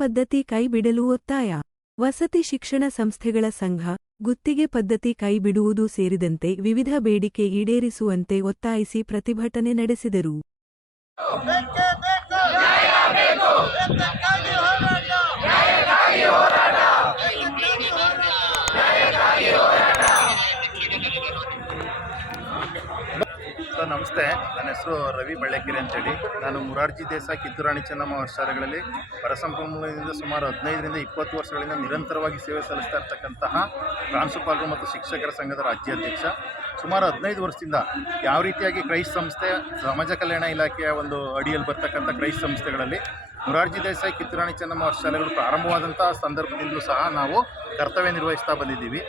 ಪದ್ಧತಿ ಕೈಬಿಡಲು ಒತ್ತಾಯ. ವಸತಿ ಶಿಕ್ಷಣ ಸಂಸ್ಥೆಗಳ ಸಂಘ, ಗುತ್ತಿಗೆ ಪದ್ಧತಿ ಕೈಬಿಡುವುದು ಸೇರಿದಂತೆ ವಿವಿಧ ಬೇಡಿಕೆ ಈಡೇರಿಸುವಂತೆ ಒತ್ತಾಯಿಸಿ ಪ್ರತಿಭಟನೆ ನಡೆಸಿದರು. ನಮಸ್ತೆ. ನನ್ನ ಹೆಸರು ರವಿ ಬಳ್ಳೆಕೆರೆ ಅಂತೇಳಿ. ನಾನು ಮುರಾರ್ಜಿ ದೇಸಾಯಿ ಕಿತ್ತೂರಾಣಿ ಚೆನ್ನಮ್ಮ ಶಾಲೆಗಳಲ್ಲಿ ಪರಸಂಪನ್ಮೂಲದಿಂದ ಸುಮಾರು ಹದಿನೈದರಿಂದ ಇಪ್ಪತ್ತು ವರ್ಷಗಳಿಂದ ನಿರಂತರವಾಗಿ ಸೇವೆ ಸಲ್ಲಿಸ್ತಾ ಇರ್ತಕ್ಕಂತಹ ಪ್ರಾಂಶುಪಾಲರು ಮತ್ತು ಶಿಕ್ಷಕರ ಸಂಘದ ರಾಜ್ಯಾಧ್ಯಕ್ಷ ಸುಮಾರು ಹದಿನೈದು ವರ್ಷದಿಂದ ಯಾವ ರೀತಿಯಾಗಿ ಕ್ರೈಸ್ ಸಂಸ್ಥೆ, ಸಮಾಜ ಕಲ್ಯಾಣ ಇಲಾಖೆಯ ಒಂದು ಅಡಿಯಲ್ಲಿ ಬರ್ತಕ್ಕಂಥ ಕ್ರೈಸ್ ಸಂಸ್ಥೆಗಳಲ್ಲಿ ಮುರಾರ್ಜಿ ದೇಸಾಯಿ ಕಿತ್ತೂರಾಣಿ ಚೆನ್ನಮ್ಮ ಶಾಲೆಗಳು ಪ್ರಾರಂಭವಾದಂಥ ಸಂದರ್ಭದಿಂದಲೂ ಸಹ ನಾವು ಕರ್ತವ್ಯ ನಿರ್ವಹಿಸ್ತಾ ಬಂದಿದ್ದೀವಿ.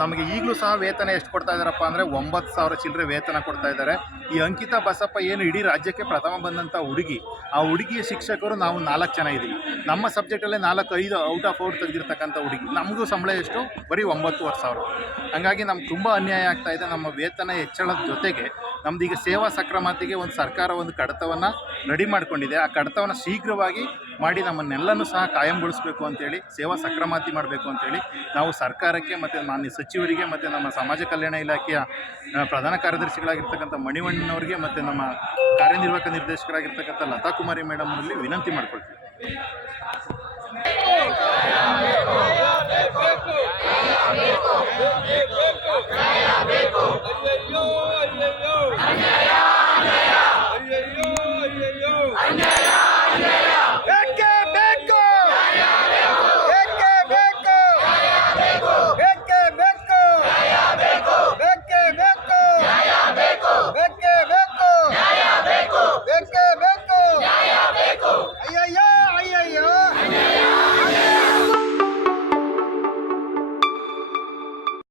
ನಮಗೆ ಈಗಲೂ ಸಹ ವೇತನ ಎಷ್ಟು ಕೊಡ್ತಾ ಇದ್ದಾರಪ್ಪ ಅಂದರೆ ಒಂಬತ್ತು ಸಾವಿರ ಚಿಲ್ಲರೆ ವೇತನ ಕೊಡ್ತಾ ಇದ್ದಾರೆ. ಈ ಅಂಕಿತ ಬಸಪ್ಪ ಏನು ಇಡೀ ರಾಜ್ಯಕ್ಕೆ ಪ್ರಥಮ ಬಂದಂಥ ಹುಡುಗಿ, ಆ ಹುಡುಗಿಯ ಶಿಕ್ಷಕರು ನಾವು ನಾಲ್ಕು ಜನ ಇದ್ದೀವಿ ನಮ್ಮ ಸಬ್ಜೆಕ್ಟಲ್ಲೇ ನಾಲ್ಕು ಐದು ಔಟ್ ಆಫ್ ಔಟ್ ತೆಗೆದಿರ್ತಕ್ಕಂಥ ಹುಡುಗಿ. ನಮಗೂ ಸಂಬಳ ಎಷ್ಟು? ಬರೀ ಒಂಬತ್ತುವರೆ ಸಾವಿರ. ಹಂಗಾಗಿ ನಮ್ಗೆ ತುಂಬ ಅನ್ಯಾಯ ಆಗ್ತಾ ಇದೆ ನಮ್ಮ ವೇತನ ಹೆಚ್ಚಳದ ಜೊತೆಗೆ. ನಮ್ದು ಈಗ ಸೇವಾ ಸಕ್ರಮಾತಿಗೆ ಒಂದು ಸರ್ಕಾರ ಒಂದು ಕಡತವನ್ನು ರೆಡಿ ಮಾಡಿಕೊಂಡಿದೆ. ಆ ಕಡತವನ್ನು ಶೀಘ್ರವಾಗಿ ಮಾಡಿ ನಮ್ಮನ್ನೆಲ್ಲನೂ ಸಹ ಕಾಯಂಗೊಳಿಸಬೇಕು ಅಂತೇಳಿ, ಸೇವಾ ಸಕ್ರಮಾತಿ ಮಾಡಬೇಕು ಅಂತೇಳಿ ನಾವು ಸರ್ಕಾರಕ್ಕೆ ಮತ್ತು ಮಾನ್ಯ ಸಚಿವರಿಗೆ ಮತ್ತು ನಮ್ಮ ಸಮಾಜ ಕಲ್ಯಾಣ ಇಲಾಖೆಯ ಪ್ರಧಾನ ಕಾರ್ಯದರ್ಶಿಗಳಾಗಿರ್ತಕ್ಕಂಥ ಮಣಿವಣ್ಣನವರಿಗೆ ಮತ್ತು ನಮ್ಮ ಕಾರ್ಯನಿರ್ವಾಹಕ ನಿರ್ದೇಶಕರಾಗಿರ್ತಕ್ಕಂಥ ಲತಾ ಕುಮಾರಿ ಮೇಡಮ್ ವಿನಂತಿ ಮಾಡ್ಕೊಳ್ತೀವಿ.